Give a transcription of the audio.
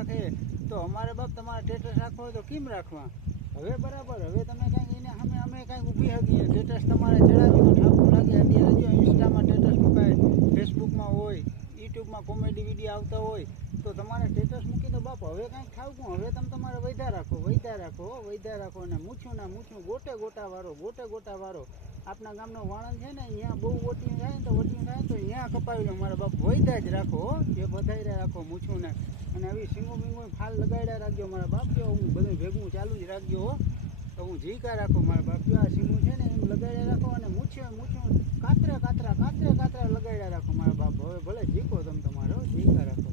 રાખે તો અમારે બાપ તમારે સ્ટેટસ રાખવો હોય તો કેમ રાખવા? હવે બરાબર, હવે તમે કાંઈક એને સામે અમે કાંઈક ઊભી શકીએ. સ્ટેટસ તમારે ચડાવી તો ઠાકુર લાગે. અત્યારે જો ઇન્સ્ટામાં સ્ટેટસ મુકાય, ફેસબુકમાં હોય, યુટ્યુબમાં કોમેડી વિડીયો આવતા હોય તો તમારે સ્ટેટસ મૂકી તો બાપ હવે કાંઈક ઠાવકું. હવે તમે તમારે વૈધા રાખો ને મૂછું ગોટે ગોટા વારો. આપણા ગામનો વાળંદ છે ને, અહીંયા બહુ વોટિંગ થાય ને તો અહીંયા કપાવી લો મારા બાપ. વૈધા જ રાખો, જે વધારે રાખો મૂછું ને. અને આવી સિંગું ફાલ લગાડ્યા રાખજો મારા બાપ. જો હું બધું ભેગું ચાલુ જ રાખજો. તો હું જીકા રાખો મારા બાપ. જો આ સિંગું છે ને એમ લગાડ્યા રાખો અને મૂછું કાતરા લગાડ્યા રાખો મારા બાપ. હવે ભલે જીકો તમે તમારો જીકા રાખો.